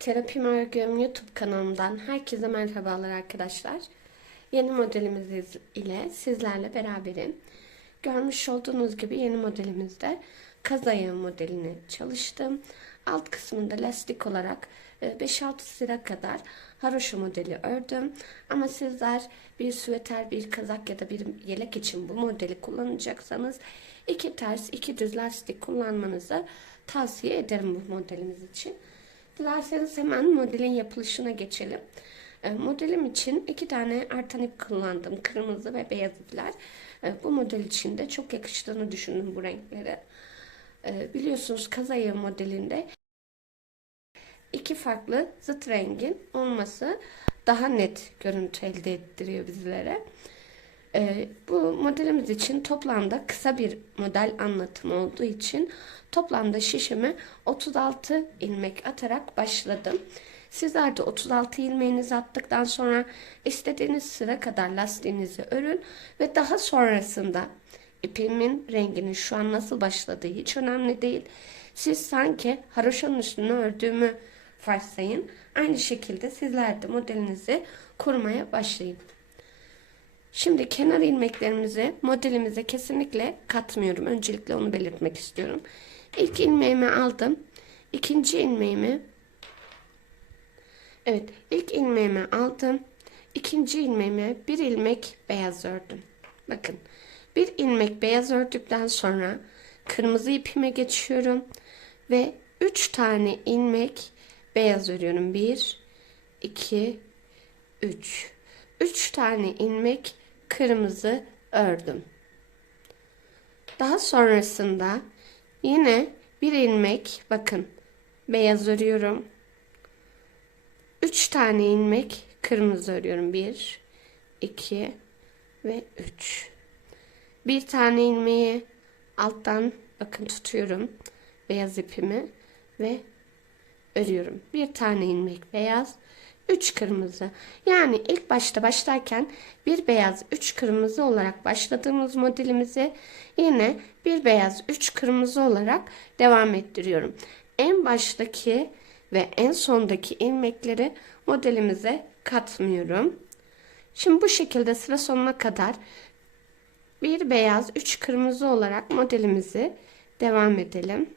Terapi Örgüm YouTube kanalımdan herkese merhabalar arkadaşlar. Yeni modelimiz ile sizlerle beraberim. Görmüş olduğunuz gibi yeni modelimizde kaz ayağı modelini çalıştım. Alt kısmında lastik olarak 5-6 sıra kadar haroşa modeli ördüm. Ama sizler bir süveter, bir kazak ya da bir yelek için bu modeli kullanacaksanız iki ters, iki düz lastik kullanmanızı tavsiye ederim bu modelimiz için. Dilerseniz hemen modelin yapılışına geçelim. E, modelim için iki tane artan ip kullandım. Kırmızı ve beyaz ipler. E, bu model için de çok yakıştığını düşündüm bu renklere. E, biliyorsunuz kazayı modelinde iki farklı zıt rengin olması daha net görüntü elde ettiriyor bizlere. Ee, bu modelimiz için toplamda kısa bir model anlatımı olduğu için toplamda şişime 36 ilmek atarak başladım. Sizler de 36 ilmeğinizi attıktan sonra istediğiniz sıra kadar lastiğinizi örün ve daha sonrasında ipimin renginin şu an nasıl başladığı hiç önemli değil. Siz sanki haroşanın üstüne ördüğümü varsayın. Aynı şekilde sizler de modelinizi kurmaya başlayın. Şimdi kenar ilmeklerimizi modelimize kesinlikle katmıyorum. Öncelikle onu belirtmek istiyorum. İlk ilmeğimi aldım. İkinci ilmeğimi Evet ilk ilmeğimi aldım. İkinci ilmeğime bir ilmek beyaz ördüm. Bakın bir ilmek beyaz ördükten sonra kırmızı ipime geçiyorum. Ve üç tane ilmek beyaz örüyorum. Bir, iki, üç. Üç tane ilmek kırmızı ördüm. Daha sonrasında yine bir ilmek bakın beyaz örüyorum. Üç tane ilmek kırmızı örüyorum. Bir, iki ve üç. Bir tane ilmeği alttan bakın tutuyorum beyaz ipimi ve örüyorum. Bir tane ilmek beyaz, 3 kırmızı. Yani ilk başta başlarken bir beyaz 3 kırmızı olarak başladığımız modelimizi yine bir beyaz 3 kırmızı olarak devam ettiriyorum. En baştaki ve en sondaki ilmekleri modelimize katmıyorum. Şimdi bu şekilde sıra sonuna kadar bir beyaz 3 kırmızı olarak modelimizi devam edelim.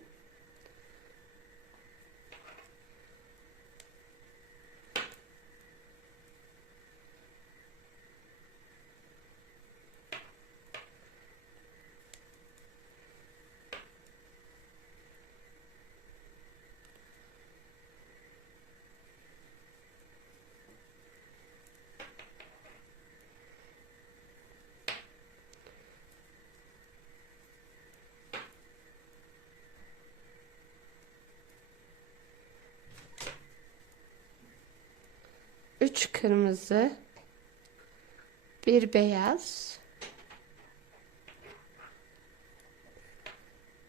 Üç kırmızı, bir beyaz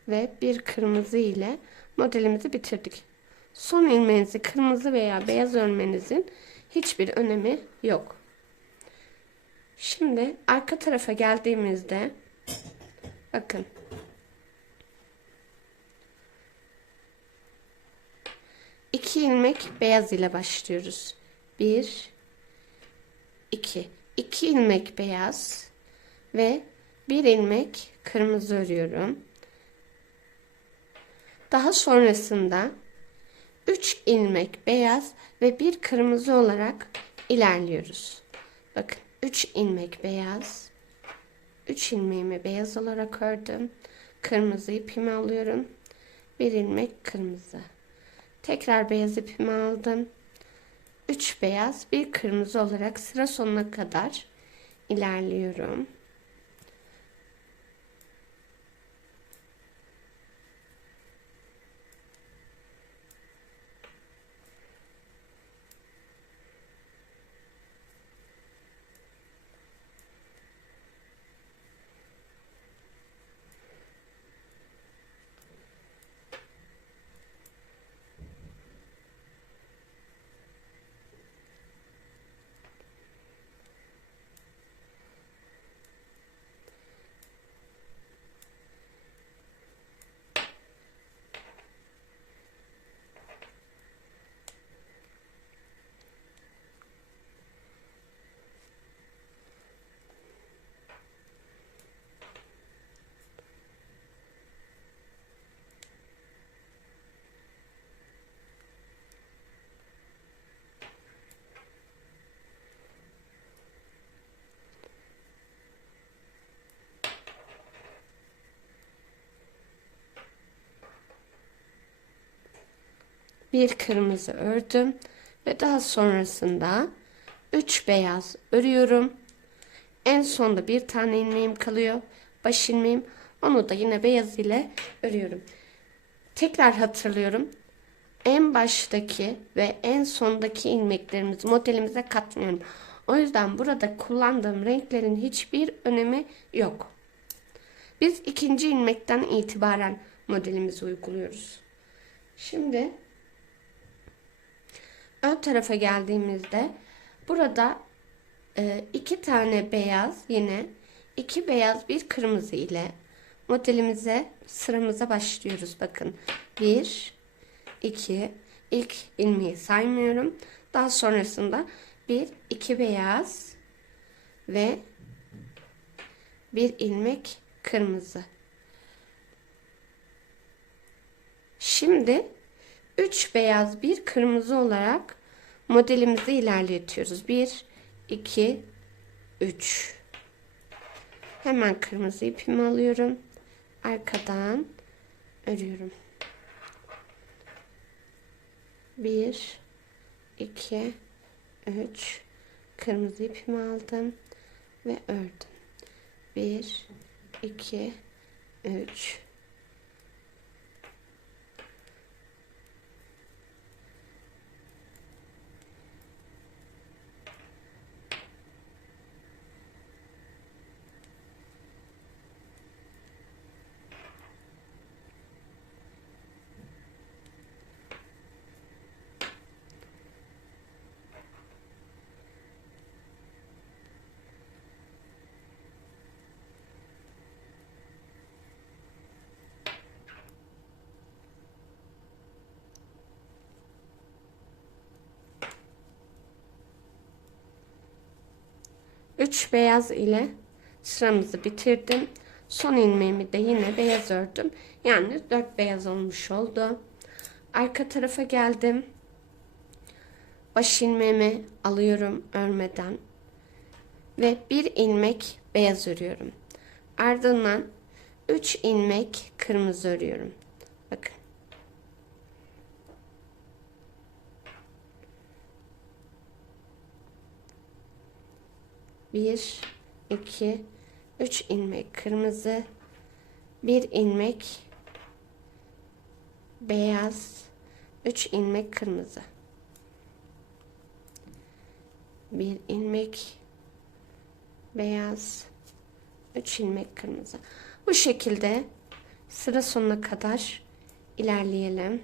ve bir kırmızı ile modelimizi bitirdik. Son ilmeğinizi kırmızı veya beyaz örmenizin hiçbir önemi yok. Şimdi arka tarafa geldiğimizde bakın iki ilmek beyaz ile başlıyoruz. 1 2 2 ilmek beyaz ve bir ilmek kırmızı örüyorum. Daha sonrasında 3 ilmek beyaz ve bir kırmızı olarak ilerliyoruz. Bakın 3 ilmek beyaz. 3 ilmeğimi beyaz olarak ördüm. Kırmızı ipimi alıyorum. Bir ilmek kırmızı. Tekrar beyaz ipimi aldım. 3 beyaz, bir kırmızı olarak sıra sonuna kadar ilerliyorum. Bir kırmızı ördüm ve daha sonrasında 3 beyaz örüyorum. En sonda bir tane ilmeğim kalıyor. Baş ilmeğim. Onu da yine beyaz ile örüyorum. Tekrar hatırlıyorum. En baştaki ve en sondaki ilmeklerimizi modelimize katmıyorum. O yüzden burada kullandığım renklerin hiçbir önemi yok. Biz ikinci ilmekten itibaren modelimizi uyguluyoruz. Şimdi ön tarafa geldiğimizde burada e, iki tane beyaz yine iki beyaz bir kırmızı ile modelimize sıramıza başlıyoruz. Bakın bir, iki, ilk ilmeği saymıyorum. Daha sonrasında bir, iki beyaz ve bir ilmek kırmızı. Şimdi 3 beyaz bir kırmızı olarak modelimizi ilerletiyoruz. 1 2 3 Hemen kırmızı ipimi alıyorum. Arkadan örüyorum. 1 2 3 kırmızı ipimi aldım ve ördüm. 1 2 3 3 beyaz ile sıramızı bitirdim. Son ilmeğimi de yine beyaz ördüm. Yani 4 beyaz olmuş oldu. Arka tarafa geldim. Baş ilmeğimi alıyorum örmeden. Ve bir ilmek beyaz örüyorum. Ardından 3 ilmek kırmızı örüyorum. Bakın. Bir, iki, üç ilmek kırmızı, bir ilmek beyaz, üç ilmek kırmızı. Bir ilmek beyaz, üç ilmek kırmızı. Bu şekilde sıra sonuna kadar ilerleyelim.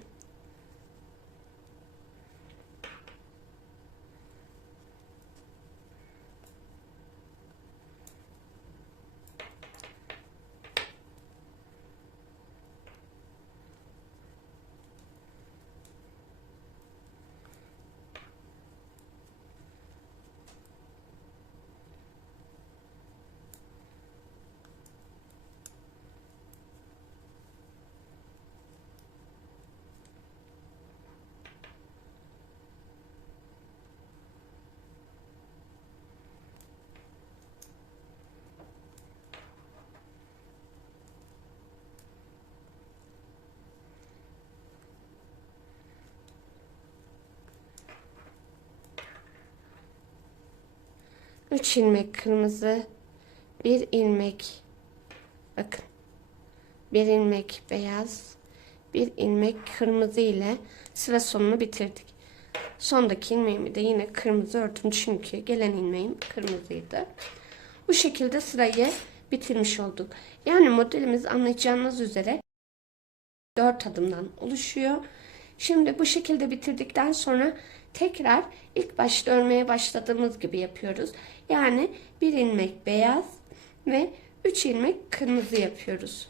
Üç ilmek kırmızı, bir ilmek bakın. Bir ilmek beyaz, bir ilmek kırmızı ile sıra sonunu bitirdik. Sondaki ilmeğimi de yine kırmızı ördüm çünkü gelen ilmeğim kırmızıydı. Bu şekilde sırayı bitirmiş olduk. Yani modelimiz anlayacağınız üzere 4 adımdan oluşuyor. Şimdi bu şekilde bitirdikten sonra tekrar ilk başta örmeye başladığımız gibi yapıyoruz. Yani bir ilmek beyaz ve 3 ilmek kırmızı yapıyoruz.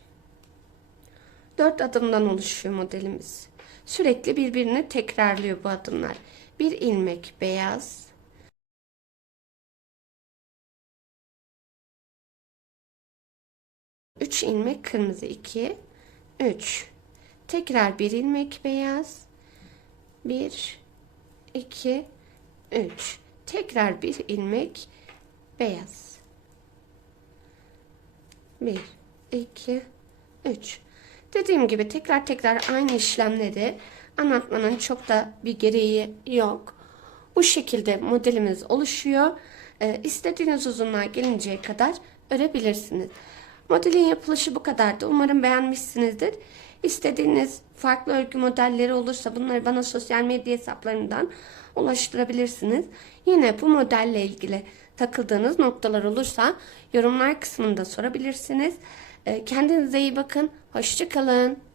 4 adımdan oluşuyor modelimiz. Sürekli birbirini tekrarlıyor bu adımlar. Bir ilmek beyaz, üç ilmek kırmızı iki, üç. Tekrar bir ilmek beyaz, bir, iki, üç. Tekrar bir ilmek beyaz. Bir, iki, üç. Dediğim gibi tekrar tekrar aynı işlemleri Anlatmanın çok da bir gereği yok. Bu şekilde modelimiz oluşuyor. Ee, istediğiniz uzunluğa gelinceye kadar örebilirsiniz. Modelin yapılışı bu kadardı. Umarım beğenmişsinizdir. İstediğiniz farklı örgü modelleri olursa bunları bana sosyal medya hesaplarından ulaştırabilirsiniz. Yine bu modelle ilgili takıldığınız noktalar olursa yorumlar kısmında sorabilirsiniz. Ee, Kendinize iyi bakın. Hoşçakalın.